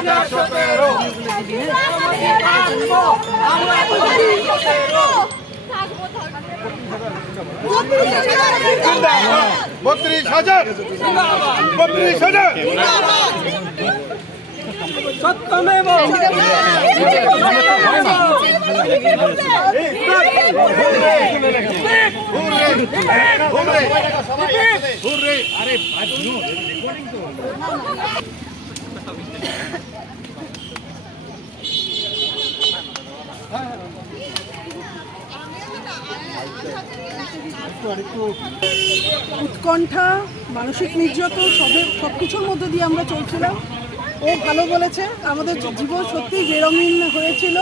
হাজার সতেরো বত্রিশ হাজার। বত্রিশ হাজার। সত্যমেব। উৎকণ্ঠা, মানসিক নির্যাতন, সবের সব কিছুর মধ্যে দিয়ে আমরা চলছিলাম। ও ভালো বলেছে। আমাদের জীবন সত্যিই বেরঙিন হয়েছিল।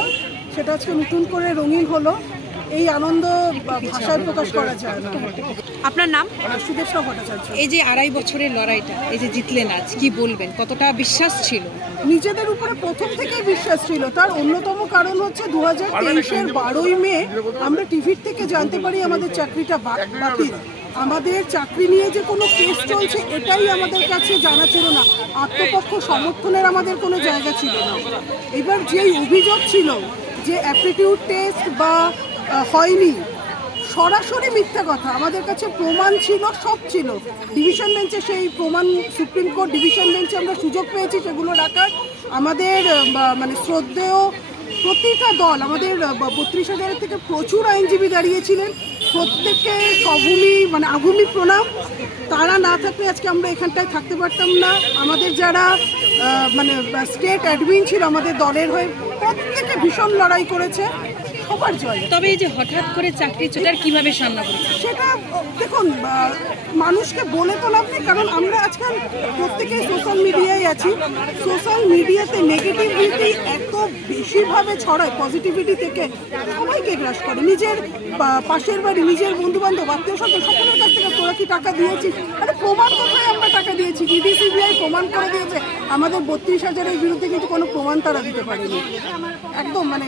সেটা আজকে নতুন করে রঙিন হলো। এই আনন্দ ভাষায় প্রকাশ করা যায় আপনার নাম? সুদেশনা ভট্টাচার্য। এই যে আড়াই বছরের লড়াইটা এই যে জিতলেন আজ কি বলবেন? কতটা বিশ্বাস ছিল? নিজেদের উপরে প্রথম থেকেই বিশ্বাস ছিল। তার অন্যতম কারণ হচ্ছে দু হাজার তেইশের বারোই মে আমরা টিভির থেকে জানতে পারি আমাদের চাকরিটা বাতিল। আমাদের চাকরি নিয়ে যে কোনো কেস চলছে এটাই আমাদের কাছে জানা ছিল না। আত্মপক্ষ সমর্থনের আমাদের কোনো জায়গা ছিল না। এবার যেই অভিযোগ ছিল যে অ্যাপটিটিউড টেস্ট বা হয়নি সরাসরি মিথ্যা কথা। আমাদের কাছে প্রমাণ ছিল, সব ছিল। ডিভিশন বেঞ্চে সেই প্রমাণ সুপ্রিম কোর্ট ডিভিশন বেঞ্চে আমরা সুযোগ পেয়েছি সেগুলো রাখার। আমাদের মানে শ্রদ্ধেয় প্রতিটা দল, আমাদের বত্রিশ হাজারের থেকে প্রচুর আইনজীবী দাঁড়িয়েছিলেন। প্রত্যেককে স্বভূমি মানে আভূমি প্রণাম। তারা না থাকলে আজকে আমরা এখানটায় থাকতে পারতাম না। আমাদের যারা মানে স্টেট অ্যাডমিন ছিল আমাদের দলের হয়ে প্রত্যেকে ভীষণ লড়াই করেছে। সবার জয়। তবে এই যে হঠাৎ করে চাকরি চোটার কীভাবে সামনা করেছেন সেটা দেখুন মানুষকে বলে তো লাভ নেই কারণ আমরা আজকাল প্রত্যেকেই সোশ্যাল মিডিয়ায় আছি। সোশ্যাল মিডিয়াতে নেগেটিভিটি এত বেশিভাবে ছড়ায় পজিটিভিটি থেকে সবাইকে গ্রাস করে। নিজের পাশের বাড়ি নিজের বন্ধু বান্ধব আত্মীয় স্বজন সকলের কাছ থেকে তোরা কি টাকা দিয়েছিস? আরে প্রমাণ প্রমাণ করে দিয়েছে। আমাদের বত্রিশ হাজারের বিরুদ্ধে কিন্তু কোনো প্রমাণ তারা দিতে পারেনি। একদম মানে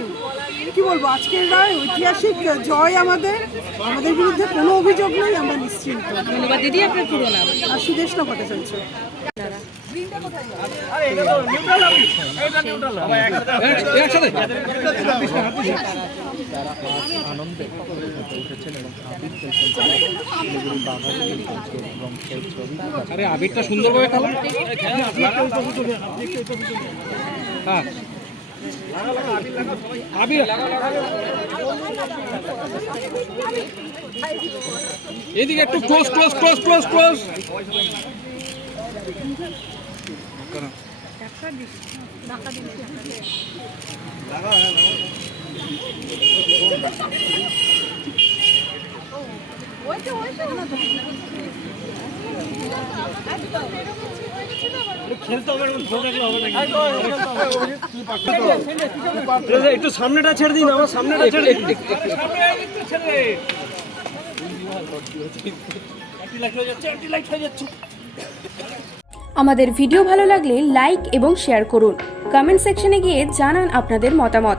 কি বলব আজকের রায় ঐতিহাসিক জয় আমাদের। আমাদের বিরুদ্ধে কোনো অভিযোগ নেই আমরা নিশ্চিন্ত। ধন্যবাদ দিদি আপনার পুরো নাম। আর সুদেশনা ভট্টাচার্য। আরে আবিরটা সুন্দরভাবে খেলো। হ্যাঁ আবির এদিকে একটু close close close close close একটু সামনেটা ছেড়ে দিন আমার সামনেটা ছেড়ে দিন আমাদের ভিডিও ভালো লাগলে লাইক এবং শেয়ার করুন কমেন্ট সেকশনে গিয়ে জানান আপনাদের মতামত